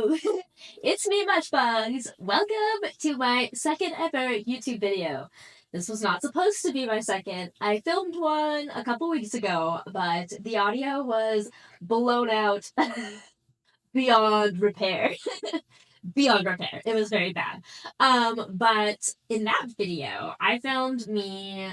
Hello! It's me, Matchbugs. Welcome to my second ever YouTube video. This was not supposed to be my second. I filmed one a couple weeks ago, but the audio was blown out beyond repair. Beyond repair. It was very bad. But in that video, I filmed me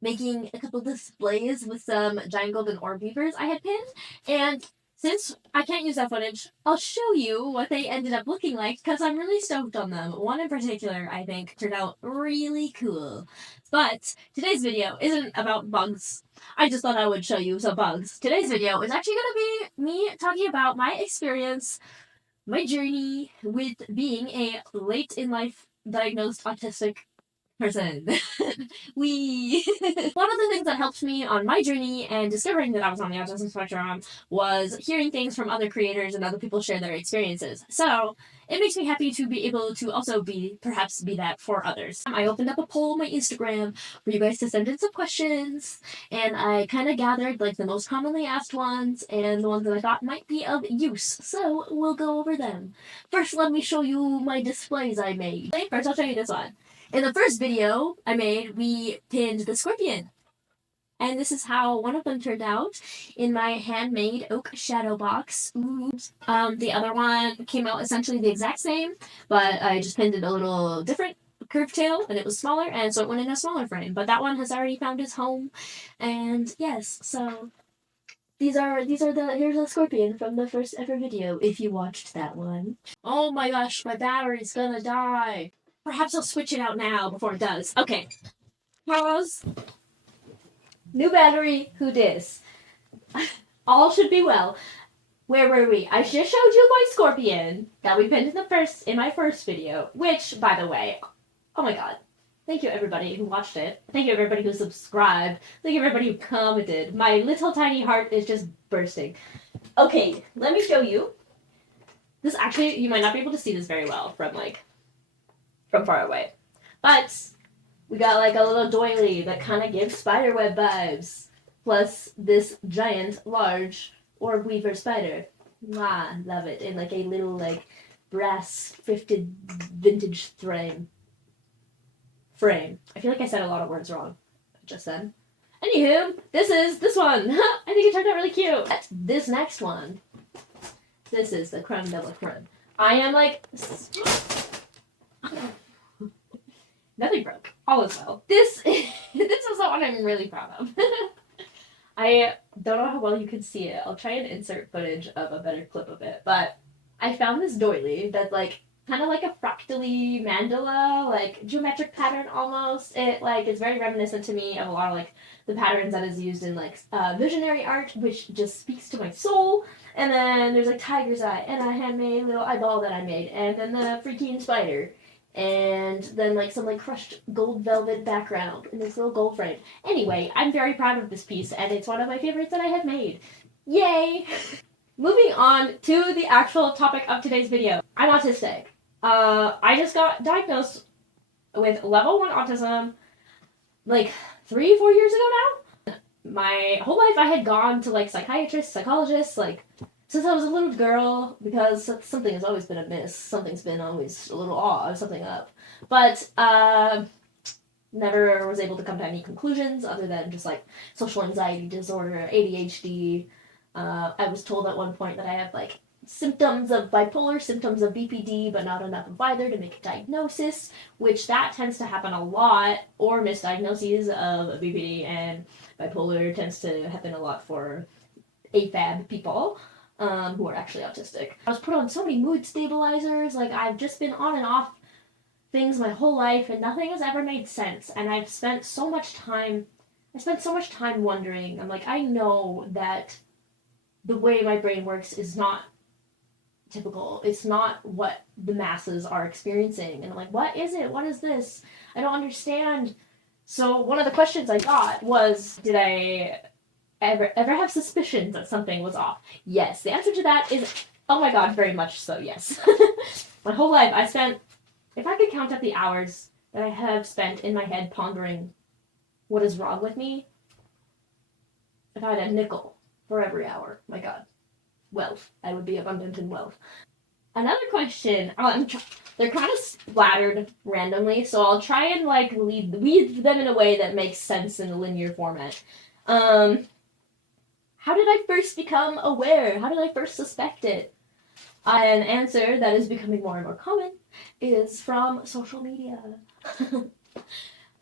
making a couple displays with some giant golden orb weavers I had pinned, and since I can't use that footage, I'll show you what they ended up looking like because I'm really stoked on them. One in particular, I think, turned out really cool. But today's video isn't about bugs. I just thought I would show you some bugs. Today's video is actually going to be me talking about my experience, my journey with being a late in life diagnosed autistic person. One of the things that helped me on my journey and discovering that I was on the autism spectrum was hearing things from other creators and other people share their experiences. So it makes me happy to be able to also perhaps be that for others. I opened up a poll on my Instagram for you guys to send in some questions, and I kind of gathered like the most commonly asked ones and the ones that I thought might be of use. So we'll go over them. First, let me show you my displays I made. First, I'll show you this one. In the first video I made, we pinned the scorpion. And this is how one of them turned out in my handmade oak shadow box. The other one came out essentially the exact same, but I just pinned it a little different curved tail, and it was smaller, and so it went in a smaller frame. But that one has already found its home, and yes, so here's the scorpion from the first ever video, if you watched that one. Oh my gosh, my battery's gonna die. Perhaps I'll switch it out now before it does. Okay. Pause. New battery. Who dis? All should be well. Where were we? I just showed you my scorpion that we pinned in my first video, which, by the way, oh my god. Thank you everybody who watched it. Thank you everybody who subscribed. Thank you everybody who commented. My little tiny heart is just bursting. Okay, let me show you. This actually, you might not be able to see this very well from far away. But we got like a little doily that kind of gives spiderweb vibes. Plus this giant, large orb weaver spider. Mwah, love it. In like a little like brass thrifted vintage frame. I feel like I said a lot of words wrong just then. Anywho, this one. I think it turned out really cute. This next one. This is the creme de la creme. I am like... Nothing broke. All is well. This is the one I'm really proud of. I don't know how well you can see it. I'll try and insert footage of a better clip of it. But I found this doily that's like kind of like a fractally mandala, like geometric pattern almost. It like is very reminiscent to me of a lot of like the patterns that is used in like visionary art, which just speaks to my soul. And then there's like tiger's eye and a handmade little eyeball that I made, and then the freaking spider. And then like some like crushed gold velvet background in this little gold frame. Anyway, I'm very proud of this piece, and it's one of my favorites that I have made. Yay! Moving on to the actual topic of today's video. I'm autistic. I just got diagnosed with level 1 autism like 3-4 years ago now. My whole life I had gone to like psychiatrists, psychologists, like since I was a little girl, because something has always been amiss. Something's been always a little odd, something up. But never was able to come to any conclusions other than just like social anxiety disorder, ADHD. I was told at one point that I have like symptoms of bipolar, symptoms of BPD, but not enough of either to make a diagnosis, which that tends to happen a lot, or misdiagnoses of BPD and bipolar tends to happen a lot for AFAB people. Who are actually autistic. I was put on so many mood stabilizers, like I've just been on and off things my whole life, and nothing has ever made sense, and I spent so much time wondering. I'm like, I know that the way my brain works is not typical. It's not what the masses are experiencing, and I'm like, what is it? What is this? I don't understand. So one of the questions I got was, did I ever have suspicions that something was off? Yes. The answer to that is, oh my god, very much so, yes. My whole life I spent, if I could count up the hours that I have spent in my head pondering what is wrong with me, if I had a nickel for every hour, my god, wealth. I would be abundant in wealth. Another question. They're kind of splattered randomly, so I'll try and like weave them in a way that makes sense in a linear format. How did I first become aware? How did I first suspect it? An answer that is becoming more and more common is from social media.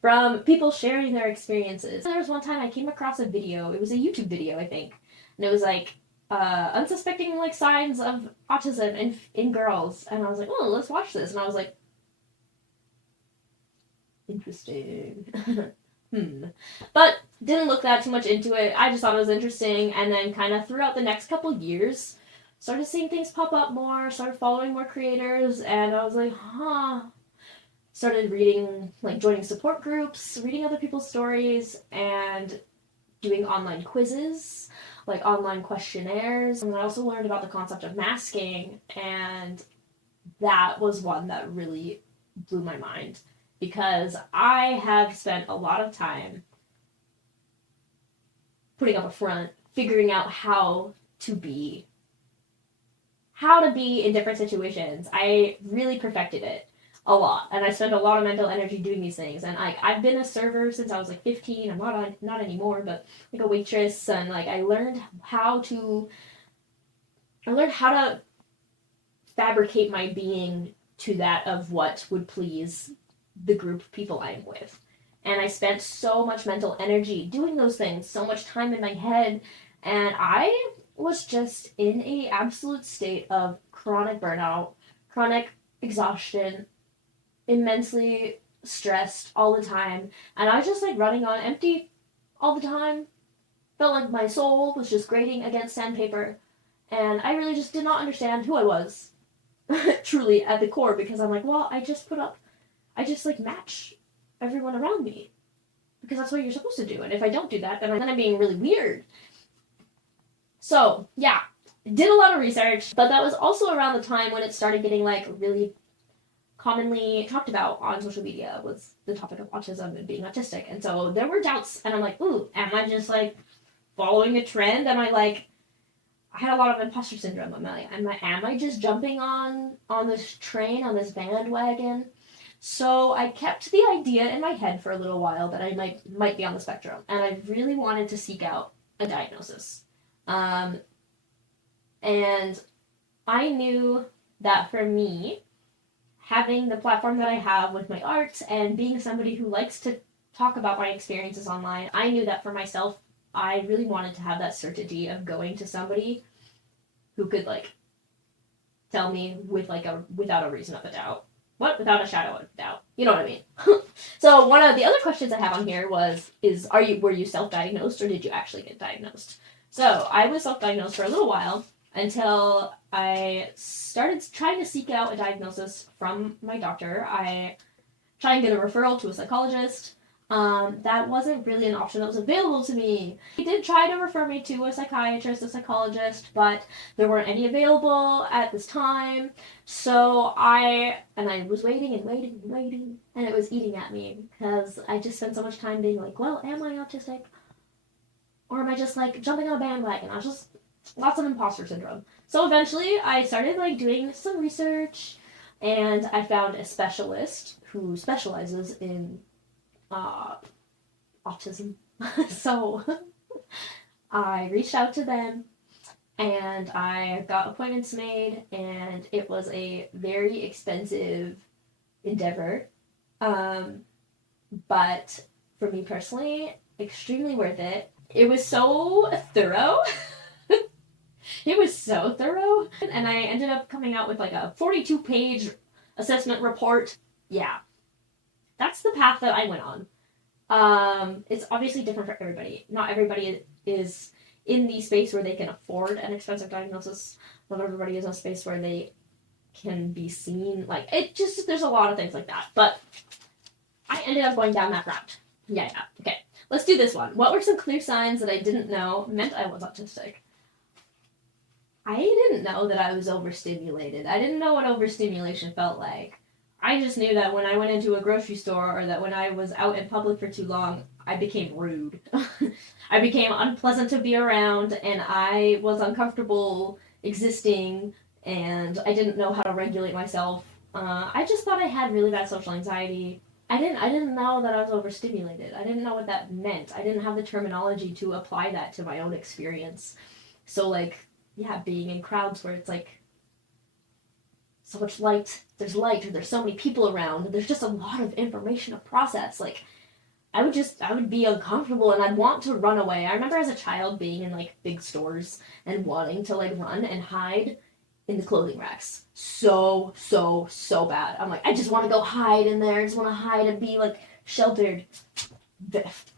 From people sharing their experiences. There was one time I came across a video. It was a YouTube video, I think, and it was like unsuspecting like signs of autism in girls, and I was like, oh, let's watch this, and I was like, interesting. But didn't look that too much into it. I just thought it was interesting, and then kind of throughout the next couple years, started seeing things pop up more, started following more creators, and I was like, huh. Started reading, like joining support groups, reading other people's stories, and doing online quizzes, like online questionnaires. And I also learned about the concept of masking, and that was one that really blew my mind because I have spent a lot of time putting up a front, figuring out how to be in different situations. I really perfected it a lot, and I spent a lot of mental energy doing these things. And like I've been a server since I was like 15. I'm not anymore, but like a waitress, and like I learned how to fabricate my being to that of what would please the group of people I'm with. And I spent so much mental energy doing those things, so much time in my head, and I was just in a absolute state of chronic burnout, chronic exhaustion, immensely stressed all the time, and I was just like running on empty all the time. Felt like my soul was just grating against sandpaper, and I really just did not understand who I was. Truly at the core, because I'm like, well, I just like match everyone around me because that's what you're supposed to do, and if I don't do that, then I'm being really weird. So yeah, did a lot of research, but that was also around the time when it started getting like really commonly talked about on social media, was the topic of autism and being autistic, and so there were doubts, and I'm like, ooh, am I just like following a trend? Am I like, I had a lot of imposter syndrome. I'm like, am I just jumping on this train, on this bandwagon? So I kept the idea in my head for a little while that I might be on the spectrum, and I really wanted to seek out a diagnosis. And I knew that for me, having the platform that I have with my art and being somebody who likes to talk about my experiences online, I knew that for myself, I really wanted to have that certainty of going to somebody who could like tell me without a reason of a doubt. What? Without a shadow of doubt. You know what I mean? So one of the other questions I have on here were you self-diagnosed, or did you actually get diagnosed? So I was self-diagnosed for a little while until I started trying to seek out a diagnosis from my doctor. I tried and get a referral to a psychologist. That wasn't really an option that was available to me. He did try to refer me to a psychiatrist, a psychologist, but there weren't any available at this time. So I was waiting and waiting and waiting, and it was eating at me because I just spent so much time being like, well, am I autistic? Or am I just like jumping on a bandwagon? I was just lots of imposter syndrome. So eventually I started like doing some research, and I found a specialist who specializes in autism. So I reached out to them, and I got appointments made, and it was a very expensive endeavor. But for me personally, extremely worth it. It was so thorough. It was so thorough. And I ended up coming out with like a 42-page assessment report. Yeah. That's the path that I went on. It's obviously different for everybody. Not everybody is in the space where they can afford an expensive diagnosis. Not everybody is in a space where they can be seen. Like, there's a lot of things like that. But I ended up going down that route. Yeah. Okay. Let's do this one. What were some clear signs that I didn't know meant I was autistic? I didn't know that I was overstimulated. I didn't know what overstimulation felt like. I just knew that when I went into a grocery store, or that when I was out in public for too long, I became rude. I became unpleasant to be around, and I was uncomfortable existing and I didn't know how to regulate myself. I just thought I had really bad social anxiety. I didn't know that I was overstimulated. I didn't know what that meant. I didn't have the terminology to apply that to my own experience. So like, yeah, being in crowds where it's like so much light, or there's so many people around, there's just a lot of information to process. Like, I would be uncomfortable and I'd want to run away. I remember as a child being in like big stores and wanting to like run and hide in the clothing racks. So bad. I'm like, I just want to go hide in there. I just want to hide and be like sheltered.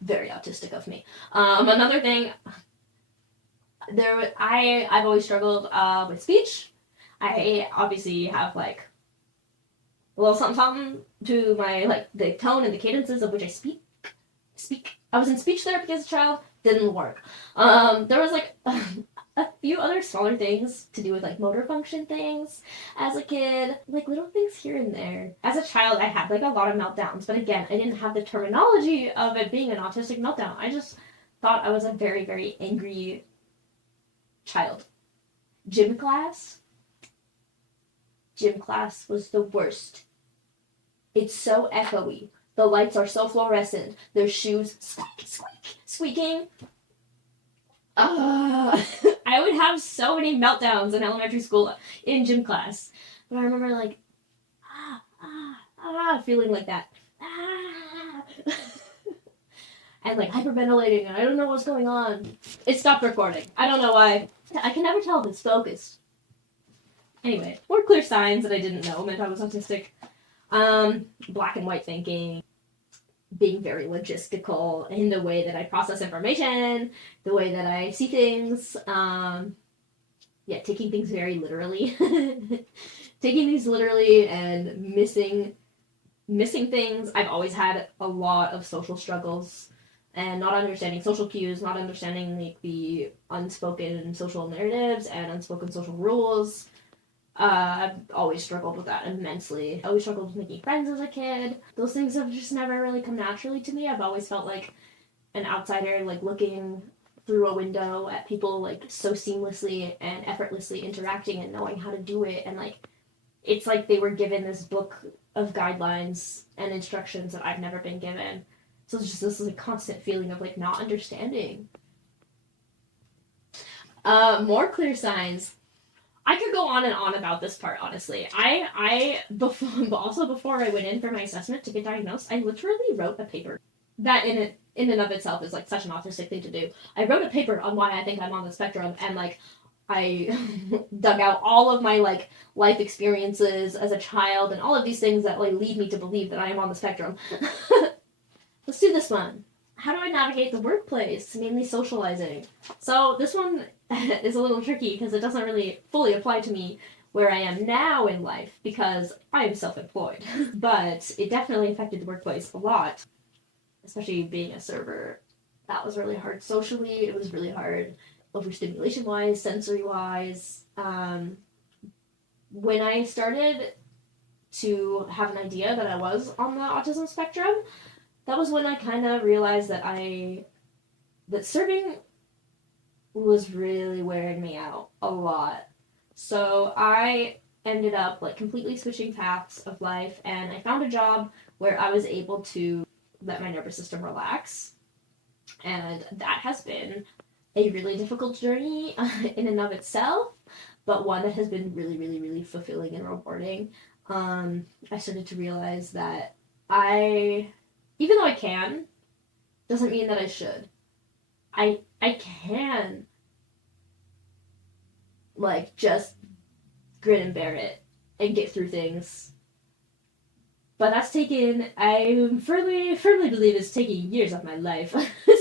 Very autistic of me. Another thing, I've always struggled with speech. I obviously have like a little something something to my like the tone and the cadences of which I speak. I was in speech therapy as a child, didn't work. There was like a few other smaller things to do with like motor function things as a kid, like little things here and there. As a child, I had like a lot of meltdowns, but again, I didn't have the terminology of it being an autistic meltdown. I just thought I was a very, very angry child. Gym class. Gym class was the worst. It's so echoey. The lights are so fluorescent. Their shoes squeaking. I would have so many meltdowns in elementary school in gym class. But I remember like, feeling like that. And like hyperventilating, and I don't know what's going on. It stopped recording. I don't know why. I can never tell if it's focused. Anyway, more clear signs that I didn't know meant I was autistic. Black and white thinking, being very logistical in the way that I process information, the way that I see things. Taking things very literally. Taking things literally and missing things. I've always had a lot of social struggles and not understanding social cues, not understanding like the unspoken social narratives and unspoken social rules. I've always struggled with that immensely. I always struggled with making friends as a kid. Those things have just never really come naturally to me. I've always felt like an outsider, like looking through a window at people like so seamlessly and effortlessly interacting and knowing how to do it. And like, it's like they were given this book of guidelines and instructions that I've never been given. So it's just this like constant feeling of like not understanding. More clear signs. I could go on and on about this part, honestly. Before I went in for my assessment to get diagnosed, I literally wrote a paper. That in and of itself is like such an autistic thing to do. I wrote a paper on why I think I'm on the spectrum, and like I dug out all of my like life experiences as a child and all of these things that like lead me to believe that I am on the spectrum. Let's do this one. How do I navigate the workplace, mainly socializing? So this one is a little tricky because it doesn't really fully apply to me where I am now in life because I am self-employed. But it definitely affected the workplace a lot, especially being a server. That was really hard socially. It was really hard overstimulation-wise, sensory-wise. When I started to have an idea that I was on the autism spectrum, that was when I kind of realized that serving was really wearing me out a lot. So I ended up like completely switching paths of life, and I found a job where I was able to let my nervous system relax. And that has been a really difficult journey in and of itself, but one that has been really, really, really fulfilling and rewarding. I started to realize that even though I can, doesn't mean that I should. I can like just grin and bear it and get through things. But I firmly believe it's taking years of my life.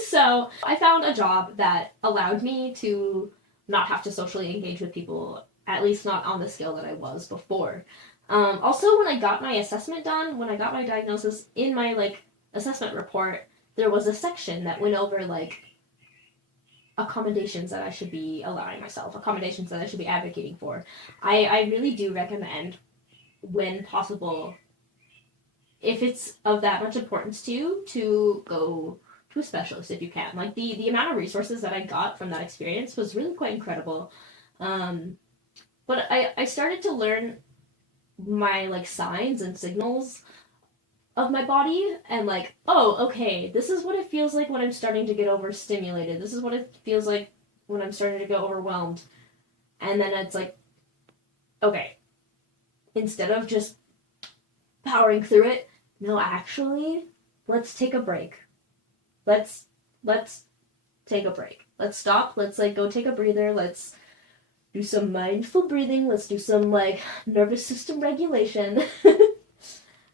So I found a job that allowed me to not have to socially engage with people, at least not on the scale that I was before. Also, when I got my assessment done, when I got my diagnosis, in my like assessment report, there was a section that went over like accommodations that I should be allowing myself, accommodations that I should be advocating for. I really do recommend, when possible, if it's of that much importance to you, to go to a specialist if you can. Like the amount of resources that I got from that experience was really quite incredible. But I started to learn my like signs and signals of my body and like, oh, okay, this is what it feels like when I'm starting to get overstimulated. This is what it feels like when I'm starting to get overwhelmed. And then it's like, okay, instead of just powering through it, no, actually, let's take a break. Let's take a break. Let's stop. Let's like go take a breather. Let's do some mindful breathing. Let's do some like nervous system regulation.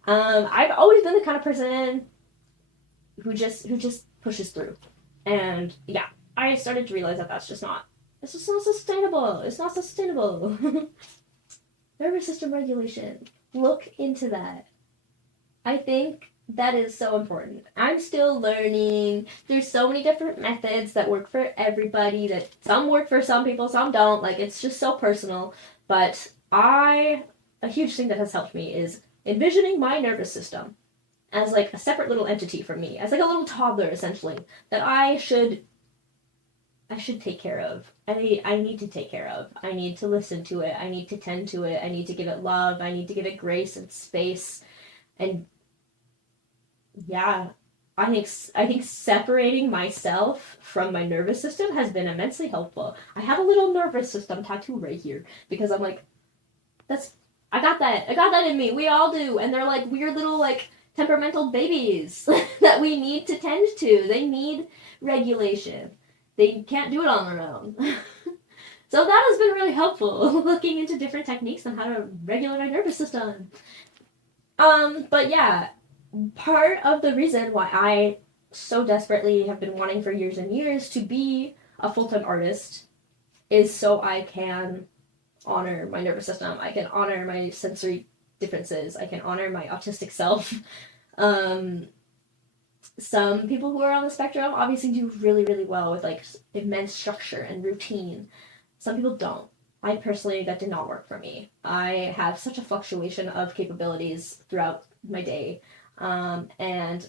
I've always been the kind of person who just pushes through, and yeah, I started to realize that that's just not. It's just not sustainable. It's not sustainable. Nervous system regulation. Look into that. I think that is so important. I'm still learning. There's so many different methods that work for everybody. That some work for some people, some don't. Like it's just so personal. But a huge thing that has helped me is envisioning my nervous system as like a separate little entity from me, as like a little toddler essentially that I should take care of. I need to take care of. I need to listen to it. I need to tend to it. I need to give it love. I need to give it grace and space. And yeah, I think separating myself from my nervous system has been immensely helpful. I have a little nervous system tattoo right here because I'm like, that's I got that. I got that in me. We all do. And they're like weird little like temperamental babies that we need to tend to. They need regulation. They can't do it on their own. So that has been really helpful looking into different techniques on how to regulate my nervous system. But yeah, part of the reason why I so desperately have been wanting for years and years to be a full-time artist is so I can honor my nervous system. I can honor my sensory differences. I can honor my autistic self. Um, some people who are on the spectrum obviously do really, really well with like immense structure and routine. Some people don't. I personally, that did not work for me. I have such a fluctuation of capabilities throughout my day. And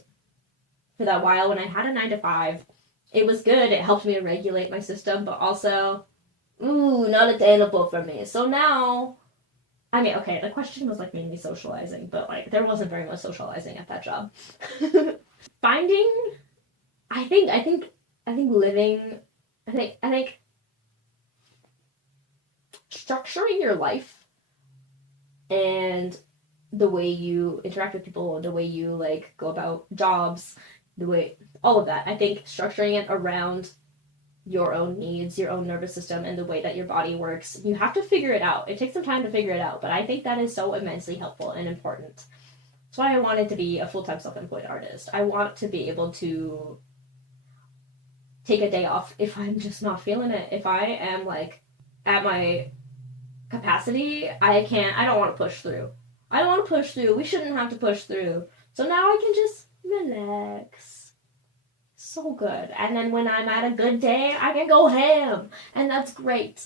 for that while, when I had a 9 to 5, it was good. It helped me to regulate my system, but also, not attainable for me. So now, I mean, okay, the question was like mainly socializing, but like there wasn't very much socializing at that job. Finding, I think living, I think structuring your life and the way you interact with people, the way you like go about jobs, the way all of that. I think structuring it around your own needs, your own nervous system, and the way that your body works. You have to figure it out. It takes some time to figure it out, but I think that is so immensely helpful and important. That's why I wanted to be a full-time self-employed artist. I want to be able to take a day off if I'm just not feeling it. If I am like at my capacity, I don't want to push through. I don't want to push through. We shouldn't have to push through. So now I can just relax. So good. And then when I'm at a good day, I can go ham. And that's great.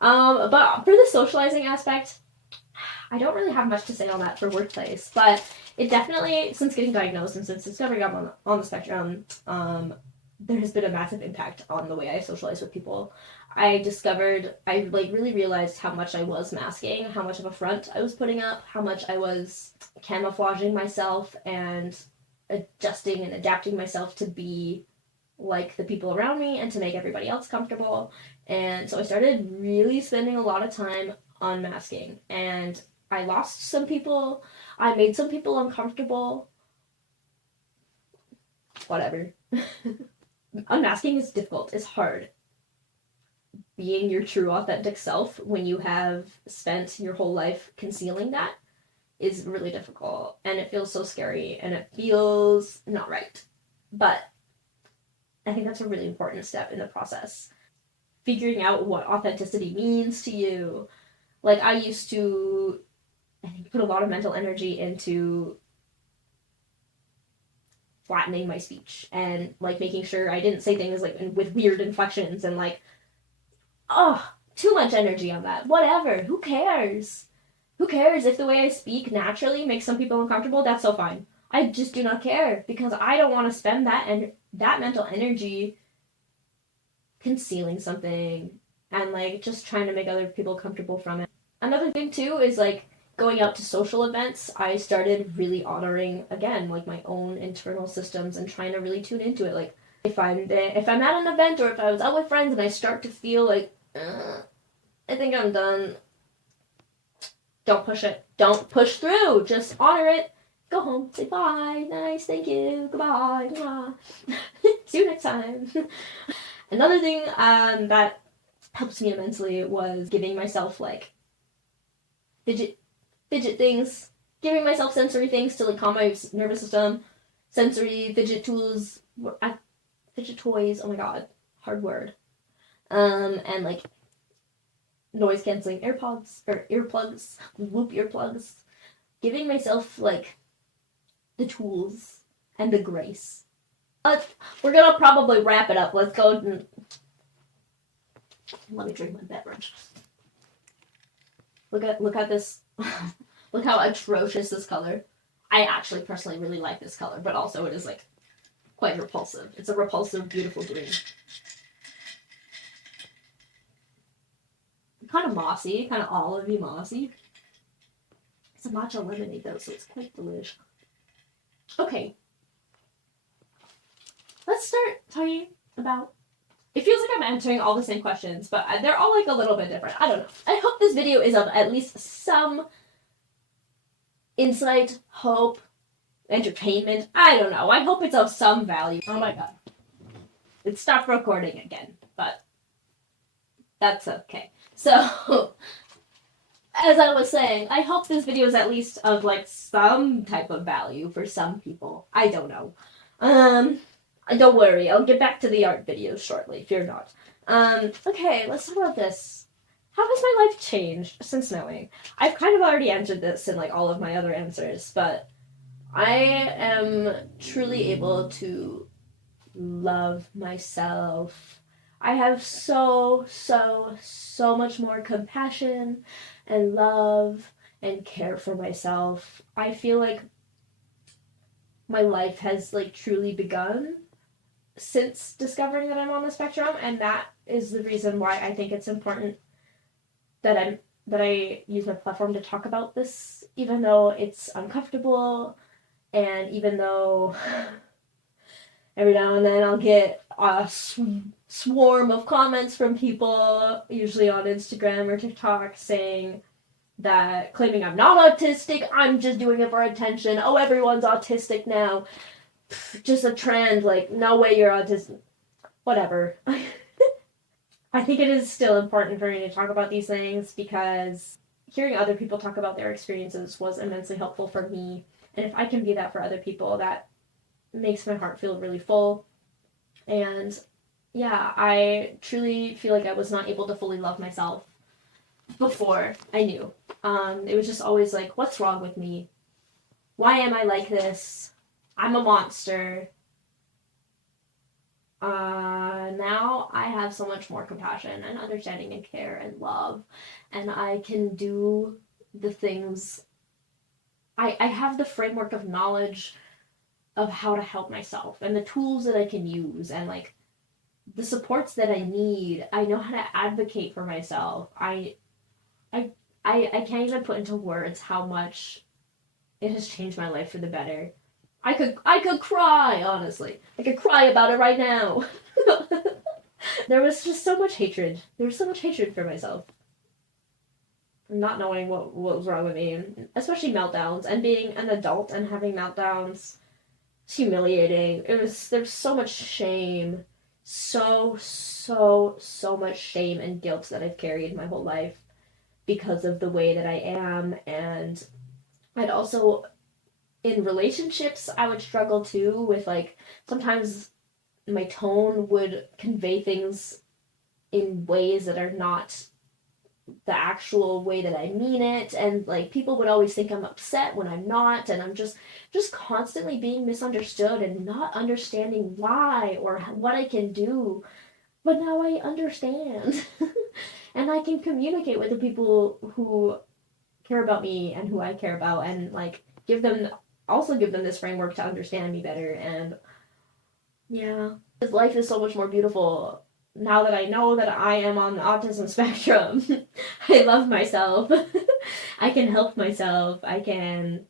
But for the socializing aspect, I don't really have much to say on that for workplace. But it definitely, since getting diagnosed and since discovering I'm on the spectrum, there has been a massive impact on the way I socialize with people. I like really realized how much I was masking, how much of a front I was putting up, how much I was camouflaging myself and adjusting and adapting myself to be like the people around me and to make everybody else comfortable. And so I started really spending a lot of time unmasking. And I lost some people. I made some people uncomfortable. Whatever. Unmasking is difficult. It's hard. Being your true authentic self when you have spent your whole life concealing that is really difficult and it feels so scary and it feels not right. But I think that's a really important step in the process. Figuring out what authenticity means to you. Like I used to I think put a lot of mental energy into flattening my speech and like making sure I didn't say things like with weird inflections and like oh, too much energy on that. Whatever. Who cares? Who cares if the way I speak naturally makes some people uncomfortable? That's so fine. I just do not care because I don't want to spend that mental energy concealing something and like just trying to make other people comfortable from it. Another thing too is like going out to social events. I started really honoring again like my own internal systems and trying to really tune into it. Like if I'm at an event or if I was out with friends and I start to feel like I think I'm done, don't push it. Don't push through. Just honor it. Go home. Say bye. Nice. Thank you. Goodbye. Goodbye. See you next time. Another thing that helps me immensely was giving myself like fidget things, giving myself sensory things to like calm my nervous system, sensory fidget tools, fidget toys. Oh my god, hard word. And like noise canceling AirPods or earplugs, Whoop earplugs. Giving myself like the tools and the grace. We're gonna probably wrap it up. Let's go. Let me drink my beverage. Look at this. Look how atrocious this color. I actually personally really like this color, but also it is like quite repulsive. It's a repulsive, beautiful green. Kind of mossy, kind of olivey mossy. It's a matcha lemonade though, so it's quite delicious. Okay. Let's start talking about. It feels like I'm answering all the same questions, but they're all like a little bit different. I don't know. I hope this video is of at least some insight, hope, entertainment. I don't know. I hope it's of some value. Oh my god. It stopped recording again, but that's okay. So, as I was saying, I hope this video is at least of like some type of value for some people. I don't know. Don't worry, I'll get back to the art videos shortly, fear not. Okay, let's talk about this. How has my life changed since knowing? I've kind of already answered this in like all of my other answers, but I am truly able to love myself. I have so much more compassion and love and care for myself. I feel like my life has like truly begun since discovering that I'm on the spectrum, and that is the reason why I think it's important that I use my platform to talk about this, even though it's uncomfortable, and even though every now and then I'll get a swarm of comments from people, usually on Instagram or TikTok, saying that claiming I'm not autistic, I'm just doing it for attention. Oh, everyone's autistic now. Just a trend, like, no way you're autistic. Whatever. I think it is still important for me to talk about these things because hearing other people talk about their experiences was immensely helpful for me. And if I can be that for other people, that makes my heart feel really full. And yeah, I truly feel like I was not able to fully love myself before I knew. It was just always like, what's wrong with me? Why am I like this? I'm a monster. Now I have so much more compassion and understanding and care and love, and I can do the things. I have the framework of knowledge of how to help myself and the tools that I can use and like the supports that I need. I know how to advocate for myself. I can't even put into words how much it has changed my life for the better. I could cry, honestly. I could cry about it right now. There was just so much hatred. There was so much hatred for myself. Not knowing what was wrong with me, especially meltdowns, and being an adult and having meltdowns. It's humiliating. There's so much shame. So much shame and guilt that I've carried my whole life because of the way that I am. And I'd also, in relationships, I would struggle too with like, sometimes my tone would convey things in ways that are not the actual way that I mean it, and like people would always think I'm upset when I'm not, and I'm just constantly being misunderstood and not understanding why or what I can do. But now I understand. And I can communicate with the people who care about me and who I care about, and like give them this framework to understand me better. And yeah, life is so much more beautiful now that I know that I am on the autism spectrum, I love myself. I can help myself. And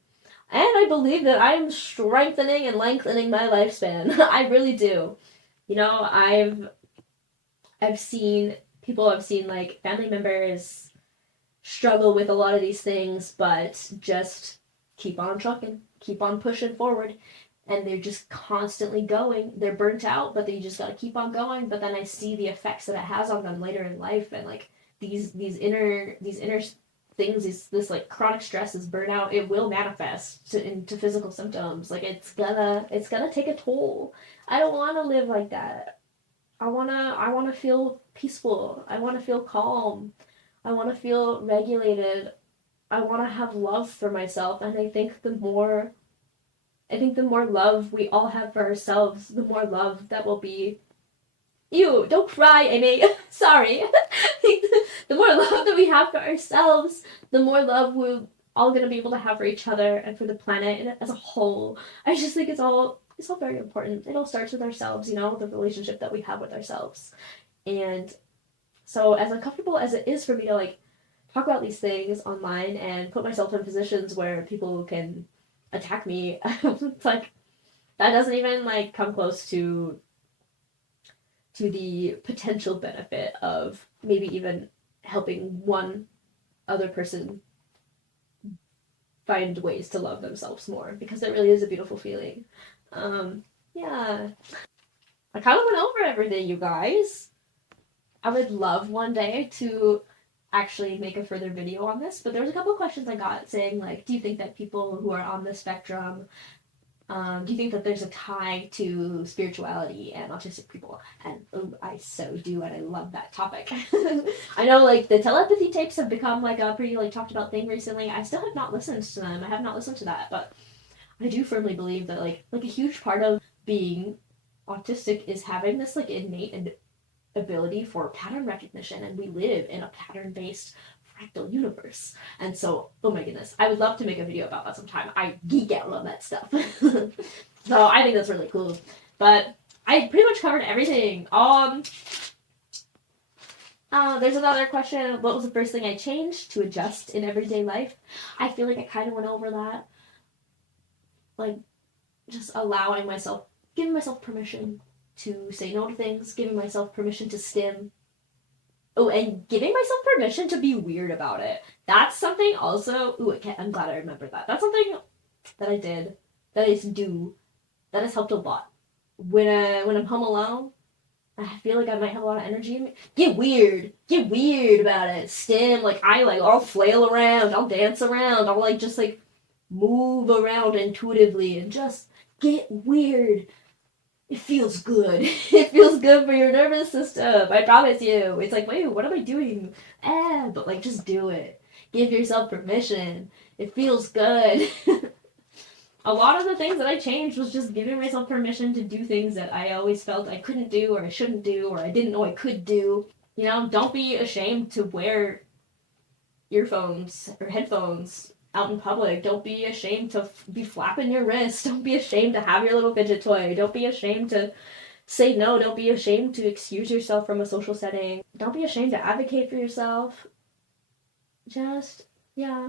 I believe that I am strengthening and lengthening my lifespan. I really do. You know, I've seen people, I've seen like family members struggle with a lot of these things, but just keep on trucking, keep on pushing forward. And they're just constantly going. They're burnt out, but they just gotta keep on going. But then I see the effects that it has on them later in life, and like these inner things, this like chronic stress, this burnout, it will manifest into physical symptoms. Like it's gonna take a toll. I don't want to live like that. I wanna feel peaceful. I wanna feel calm. I wanna feel regulated. I wanna have love for myself, and I think the more love we all have for ourselves, the more love that will be. Ew, don't cry, Amy. Sorry. The more love that we have for ourselves, the more love we're all gonna be able to have for each other and for the planet and as a whole. I just think it's all very important. It all starts with ourselves, the relationship that we have with ourselves. And so as uncomfortable as it is for me to like talk about these things online and put myself in positions where people can attack me, it's like that doesn't even like come close to the potential benefit of maybe even helping one other person find ways to love themselves more, because it really is a beautiful feeling. Yeah, I kind of went over everything, you guys. I would love one day to actually make a further video on this, but there was a couple of questions I got saying like, do you think that people who are on the spectrum, do you think that there's a tie to spirituality and autistic people? And I so do, and I love that topic. I know like the telepathy tapes have become like a pretty like talked about thing recently. I still have not listened to them. I have not listened to that, but I do firmly believe that like a huge part of being autistic is having this like innate and ability for pattern recognition, and we live in a pattern based fractal universe. And so, oh my goodness, I would love to make a video about that sometime. I geek out on that stuff. So I think that's really cool. But I pretty much covered everything. There's another question. What was the first thing I changed to adjust in everyday life? I feel like I kind of went over that. Like, just giving myself permission to say no to things, giving myself permission to stim. Oh, and giving myself permission to be weird about it. That's something also. Ooh, I'm glad I remembered that. That's something that I did, that I do, that has helped a lot. When I'm home alone, I feel like I might have a lot of energy in me. Get weird about it. Stim, I'll flail around, I'll dance around, I'll just move around intuitively and just get weird. It feels good. It feels good for your nervous system. I promise you. It's like, wait, what am I doing? But just do it. Give yourself permission. It feels good. A lot of the things that I changed was just giving myself permission to do things that I always felt I couldn't do, or I shouldn't do, or I didn't know I could do. Don't be ashamed to wear earphones or headphones out in public. Don't be ashamed to be flapping your wrist. Don't be ashamed to have your little fidget toy. Don't be ashamed to say no. Don't be ashamed to excuse yourself from a social setting. Don't be ashamed to advocate for yourself. Yeah.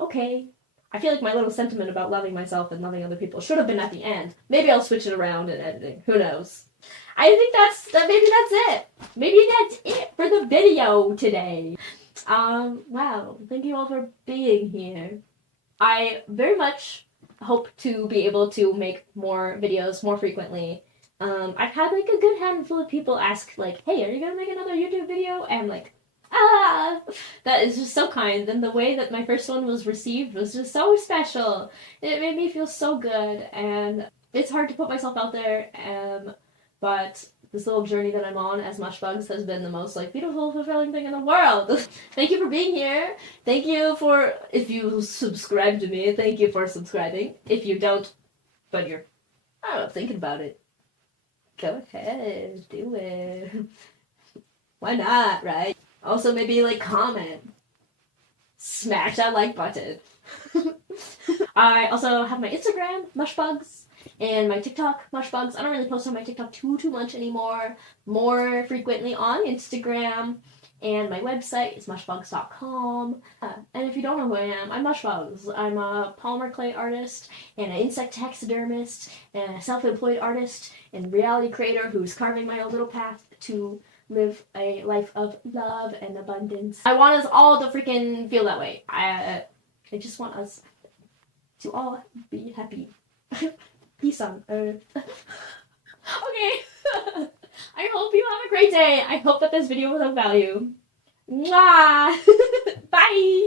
Okay. I feel like my little sentiment about loving myself and loving other people should have been at the end. Maybe I'll switch it around in editing. Who knows? I think maybe that's it. Maybe that's it for the video today. Wow. Thank you all for being here. I very much hope to be able to make more videos more frequently. I've had a good handful of people ask hey, are you gonna make another YouTube video? And that is just so kind. And the way that my first one was received was just so special. It made me feel so good, and it's hard to put myself out there, but this little journey that I'm on as Mushbugs has been the most beautiful, fulfilling thing in the world. Thank you for being here. Thank you for, if you subscribe to me, thank you for subscribing. If you don't, but you're, I don't know, thinking about it, go ahead, do it. Why not, right? Also, maybe comment, smash that like button. I also have my Instagram, Mushbugs, And my TikTok, Mushbugs. I don't really post on my TikTok too much anymore. More frequently on Instagram. And my website is mushbugs.com. And if you don't know who I am, I'm Mushbugs. I'm a polymer clay artist and an insect taxidermist and a self-employed artist and reality creator who's carving my own little path to live a life of love and abundance. I want us all to freaking feel that way. I just want us to all be happy. Peace on earth. Okay. I hope you have a great day. I hope that this video was of value. Mwah! Bye!